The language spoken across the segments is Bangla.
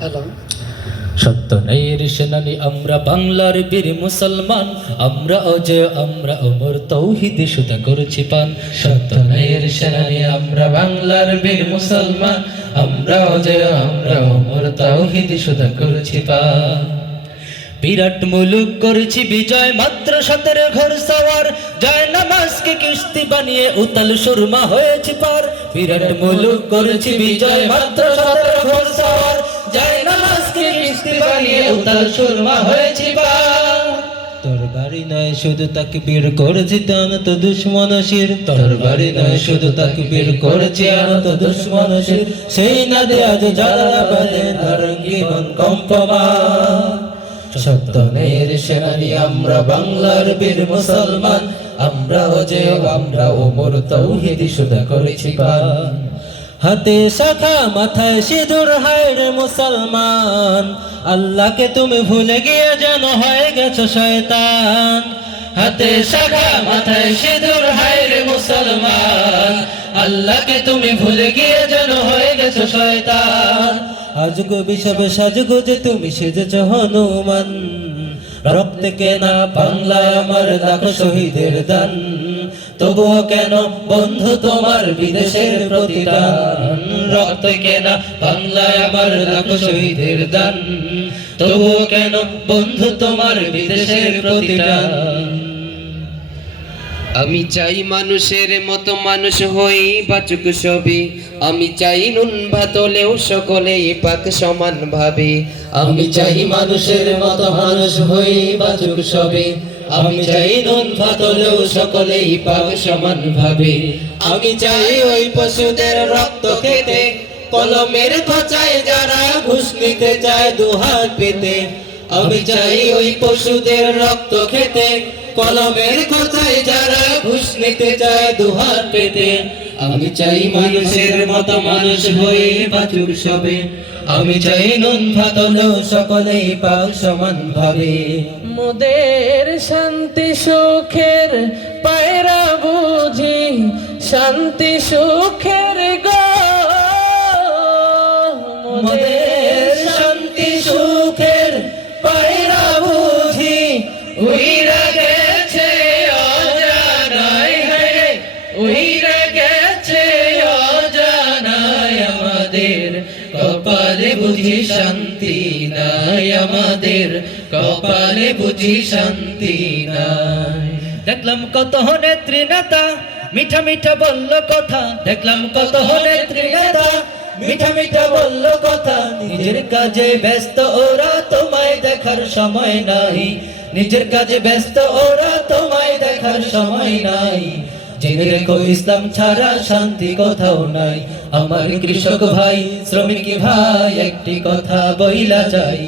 হ্যালো। সত্য ন্যায়ের সেনানি আমরা বাংলার বীর মুসলমান, আমরা অজয় আমরা অমর তৌহিদে সুতা করেছি পান। সত্য ন্যায়ের সেনানি আমরা বাংলার বীর মুসলমান, আমরা অজয় আমরা অমর তৌহিদে সুতা করেছি পান। বিরাট মুলুক করেছি বিজয়, মাত্র 17 ঘর সওয়ার, জয় নামাজকে কিস্তি বানিয়ে উতাল সুরমা হয়েছি পার। বিরাট মুলুক করেছি বিজয়, মাত্র 17 ঘর সওয়ার, জয় নামাজকে কিস্তি বানিয়ে উতাল সুরমা হয়েছি পার। তোর বাড়ি নয় শুধু তাকবীর করেছি আনত দুশ্মন শির, তোর বাড়ি নয় শুধু তাকবীর করেছি আনত দুশ্মন শির, সেই নাদে আজ জালালাবাদে নারঙ্গী বন কম্পমান। সত্য ন্যায়ের সেনানি আমরা বাংলার বীর মুসলমান, আমরা অজেয় আমরা ওমর তৌহিদি সুতা করেছি পান। হাতে শাখা মাথায় সিঁদুর হায় রে মুসলমান, আল্লাহকে তুমি ভুলে গিয়ে যেন হয়ে গেছো শয়তান। হাতে শাখা মাথায় সিঁদুর হায় রে মুসলমান, আল্লাহকে তুমি ভুলে গিয়ে যেন হয়ে গেছো শয়তান। আজগো বিষবে সাজগো যে তুমি সেজেছ হনুমান, রক্তে কেনা বাংলায় আমার লাখো শহীদের দান, তবুও কেন বন্ধু তোমার বিদেশের প্রতিদান। রক্তে কেনা বাংলায় আমার লাখো শহীদের দান, তবুও কেন বন্ধু তোমার বিদেশের প্রতিদান। আমি চাই মানুষের মতো মানুষ হই বাচুক সবই, আমি চাই নুন ভাত হলেও সকলেই পাক সমান ভাবে। আমি চাই মানুষের মতো মানুষ হই বাচুক সবে, আমি চাই নুন ভাত হলেও সকলেই পাক সমান ভাবে। আমি চাই ওই পশুদের রক্ত খেতে, কলমের খোঁচায় যারা ঘুষ নিতে চায় দুহাত পেতে। আমি চাই ওই পশুদের রক্ত খেতে, কলমের খোঁচায় যারা ঘুষ নিতে চায় দুহাত পেতে। আমি চাই মানুষের মতো মানুষ হই বাচুক সবে, আমি চাই নুন ভাত হলেও সকলেই পাক সমান ভাবে। মোদের শান্তি সুখের পায়রা বুঝি, শান্তি সুখের গো মোদের শান্তি সুখের পায়রা বুঝি, উইরা গেছে অজানায়, হ্যাঁ উইরা গেছে অজানায়, আমাদের কপালে বুঝি শান্তি নাই, আমাদের কপালে বুঝি শান্তি নাই। দেখলাম কত নেত্রী নেতা মিঠা মিঠা বলল কথা, দেখলাম কত নেত্রী নেতা মিঠা মিঠা বলল কথা, নিজের কাজে ব্যস্ত ওরা তোমায় দেখার সময় নাই, নিজের কাজে ব্যস্ত ওরা তোমায় দেখার সময় নাই। জেনে রেখো ইসলাম ছাড়া শান্তি কোথাও নাই, আমার কৃষক ভাই শ্রমিক ভাই একটি কথা বইলা যাই,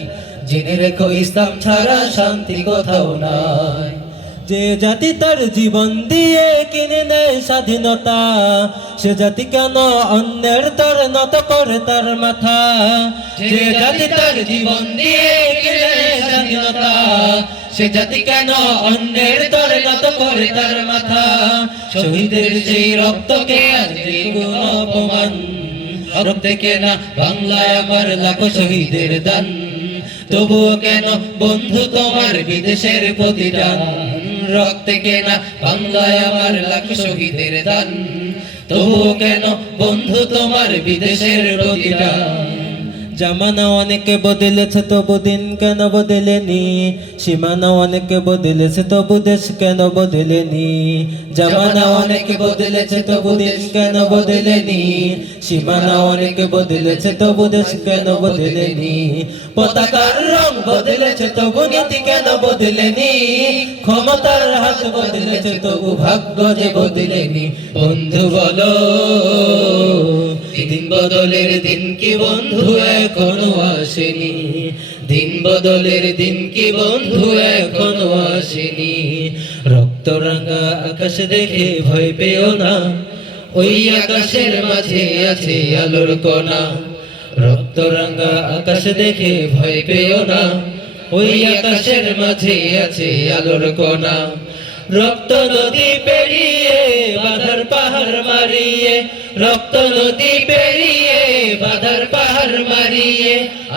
জেনে রেখো ইসলাম ছাড়া শান্তি কোথাও নাই। যে জাতি তার জীবন দিয়ে কিনে নেয় স্বাধীনতা, সে জাতি কেন অন্যের তর নত করে তার মাথা। যে জাতি তার জীবন দিয়ে কিনে নেয় স্বাধীনতা, সে জাতি কেন অন্যের তর নত করে তার মাথা। শহীদের সেই রক্তকে আজ দ্বিগুণ অপমান, রক্তে কেনা বাংলায় আমার লাখো শহীদের দান, তবুও কেন বন্ধু তোমার বিদেশের প্রতিদান। রক্তে কেনা বাংলায় আমার লাখো শহীদের দান, তবুও কেন বন্ধু তোমার বিদেশের প্রতিদান। জামানা অনেকে বদলেছে তবু দিন কেন বদলেনি, সীমানা অনেকে বদলেছে তবু দেশ কেন বদলেনি। জামানা অনেকে বদলেছে তবু দেশ কেন বদলেনি, সীমানা অনেকে বদলেছে তবু দেশ কেন বদলেনি। পতাকার রং বদলেছে তবু নীতি কেন বদলেনি, ক্ষমতার হাত বদলেছে তবু ভাগ্য যে বদলেনি। বন্ধু বলো দিন বদলের দিন কি বন্ধু এখনো আসেনি, দিন বদলের দিন কি বন্ধু এখনো আসেনি। রক্ত রাঙা আকাশ দেখে ভয় পেও না, ওই আকাশের মাঝে আছে আলোর কণা। রক্ত রাঙা আকাশ দেখে ভয় পেও না, ওই আকাশের মাঝে আছে আলোর কণা। রক্ত নদী পেরিয়ে বাধার পাহাড় মারিয়ে, রক্ত নদী পেরিয়ে বাধার পাহাড় মারিয়ে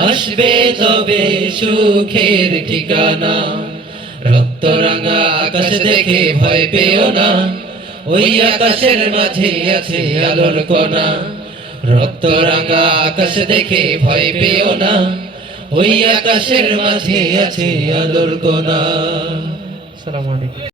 আসবে তবে সুখের ঠিকানা। রক্তরাঙা আকাশ দেখে ভয় পেও না, ওই আকাশের মাঝে আছে আলোর কণা। রক্তরাঙা আকাশ দেখে ভয় পেও না, ওই আকাশের মাঝে আছে আলোর কণা। আসসালামু আলাইকুম।